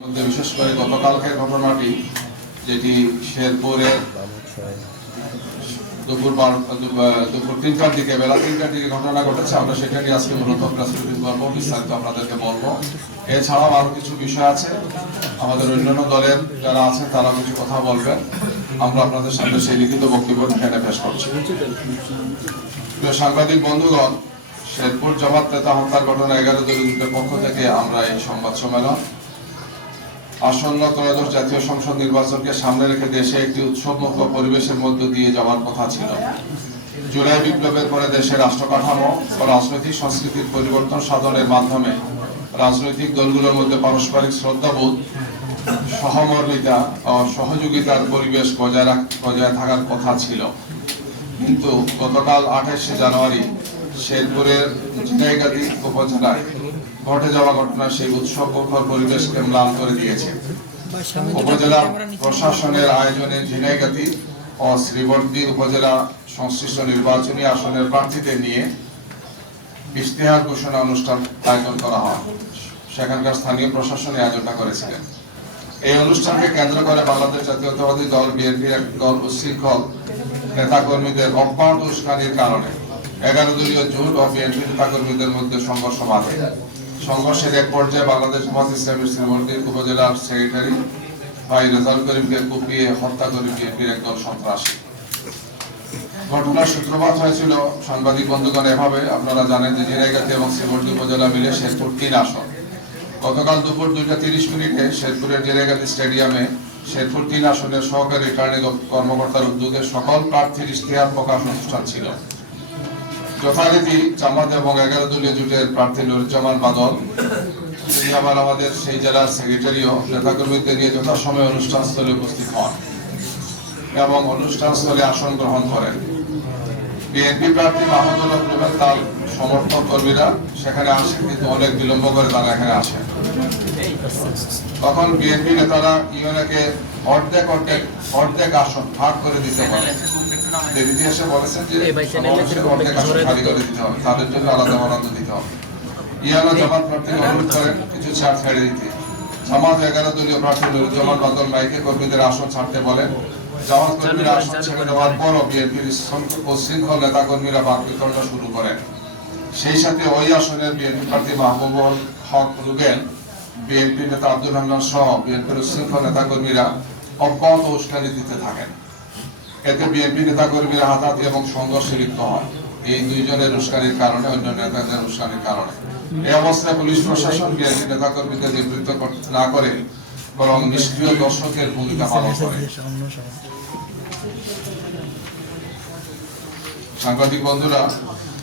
মধ্যে বিশেষ করে গতকালকের ঘটনাটি যেটি শেরপুরের দুপুর 3টার দিকে বেলা 3টার দিকে ঘটনা ঘটেছে, আমরা সেটা নিয়ে আজকে মূলত প্রেস ব্রিফিং করবো, বিস্তারিত আপনাদেরকে বলবো। এছাড়াও আরো কিছু বিষয় আছে, আমাদের অন্যান্য দলের যারা আছেন তারা কিছু কথা বলবেন, আমরা আপনাদের সামনে সেই লিখিত বক্তব্য এখানে পেশ করছি। সাংবাদিক বন্ধুগণ, শেরপুর জামাত নেতা হত্যার ঘটনা 11 দলের পক্ষ থেকে আমরা এই সংবাদ সম্মেলন আসন্ন ত্রয়োদশ জাতীয় সংসদ নির্বাচনকে সামনে রেখে দেশে একটি উৎসবমুখর পরিবেশের মধ্য দিয়ে যাওয়ার কথা ছিল। জুলাই বিপ্লবের পরে দেশের রাষ্ট্র কাঠামো ও রাজনৈতিক সংস্কৃতির পরিবর্তন সাধনের মাধ্যমে রাজনৈতিক দলগুলোর মধ্যে পারস্পরিক শ্রদ্ধাবোধ, সহমর্মিতা ও সহযোগিতার পরিবেশ বজায় থাকার কথা ছিল। কিন্তু গতকাল 28শে জানুয়ারি শেরপুরের ঝিনাইগাতি উপজেলায় ঘটে যাওয়া ঘটনা সেই উৎসবমুখর পরিবেশকে ম্লান করে দিয়েছে। উপজেলা প্রশাসনের আয়োজনে ঝিনাইগাতি ও শ্রীবর্দী উপজেলা সংশ্লিষ্ট নির্বাচনী আসনের প্রার্থীদের নিয়ে ইশতেহার ঘোষণা অনুষ্ঠান আয়োজন করা হয়। সেখানকার স্থানীয় প্রশাসনের আয়োজনটা করেছিলেন। এই অনুষ্ঠানকে কেন্দ্র করে বাংলাদেশ জাতীয়তাবাদী দল বিএনপির এক দল উচ্ছৃঙ্খল নেতাকর্মীদের অব্যাহত উস্কানির কারণে 11 দলীয় জোট ও বিএনপি নেতাকর্মীদের মধ্যে সংঘর্ষ বাধে। সংঘর্ষের এক পর্যায়ে বাংলাদেশ জামাত ইসলামীর শ্রীবর্দী উপজেলার সেক্রেটারি ভাই রেজাউল করিমকে কুপিয়ে হত্যা করে বিএনপির একদল সন্ত্রাসী। ঘটনার সূত্রপাত হয়েছিল সাংবাদিক বন্ধুগণ এভাবে, আপনারা জানেন যে ঝিনাইগাতি এবং শ্রীবর্দী উপজেলা মিলে শেরপুর 3 আসন। গতকাল দুপুর 2:30 শেরপুরের ঝিনাইগাতি স্টেডিয়ামে শেরপুর 3 আসনের সহকারী রিটার্নিং কর্মকর্তার উদ্যোগে সকল প্রার্থীর ইশতেহার প্রকাশ অনুষ্ঠান ছিল। যথারীতি জামাত এবং 11 দলীয় জোটের প্রার্থী নুরুজ্জামান বাদল, তিনি আমাদের সেই জেলার সেক্রেটারিও নেতাকর্মীদের নিয়ে যথাসময়ে অনুষ্ঠানস্থলে উপস্থিত হন এবং অনুষ্ঠানস্থলে আসন গ্রহণ করেন। বিএনপি প্রার্থী মাহমুদুল হক তার সমর্থক কর্মীরা সেখানে আসেন, কিন্তু অনেক বিলম্ব করে তারা এখানে আসেন। তখন বিএনপি নেতারা ইউএনএকে অর্ধেক আসন ভাগ করে দিতে পারে। ইতিহাসে বলেছেন যে অর্ধেক আসন খালি করে দিতে হবে, তাদের জন্য আলাদা বরাদ্দ দিতে হবে। ইউএনএ জামাত প্রার্থীকে অনুরোধ করেন কিছু ছাড় ছেড়ে দিতে। জামাত 11 দলীয় প্রার্থী নুরুজ্জামান বাদল মাইকে কর্মীদের আসন ছাড়তে বলেন। জামাত কর্মীরা আসন ছেড়ে দেওয়ার পরও বিএনপির শৃঙ্খল নেতা কর্মীরা বাকবিতণ্ডা শুরু করেন। সেই সাথে ওই আসনের বিএনপি প্রার্থী মাহবুবুল হক রুবেল, বিএনপি নেতা আব্দুল রহমান সহ বিএনপির শৃঙ্খল নেতা কর্মীরা অব্যাহত উস্কানি দিতে থাকেন। এতে বিএনপি নেতা কর্মীরা হাতাহাতি এবং সংঘর্ষে লিপ্ত হয়। এই দুইজনের উস্কানির কারণে, অন্য নেতাদের উস্কানির কারণে। এই অবস্থায় পুলিশ প্রশাসন বিএনপি নেতা কর্মীদের নিবৃত্ত না করে বরং নিষ্ক্রিয় দর্শকের ভূমিকা পালন করে। সাংবাদিক বন্ধুরা,